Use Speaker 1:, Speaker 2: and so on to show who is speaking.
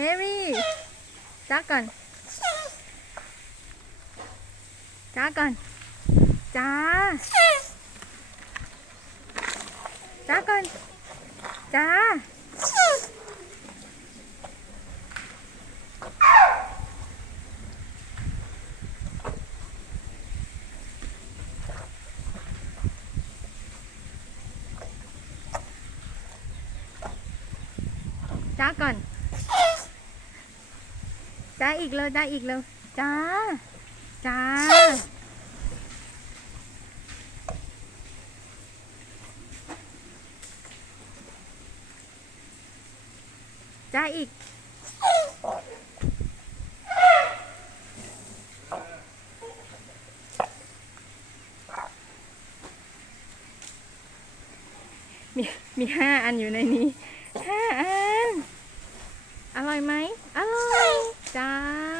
Speaker 1: เมรี่จ้าก่อนจ้าก่อนจ้าจ้าก่อนจ้าจ้าก่อน จ้าอีกเลยจ้าอีกเลยจ้าจ้าจ้าอีกมีมีห้าอันอยู่ในนี้ห้าอัน อร่อยไหม อร่อย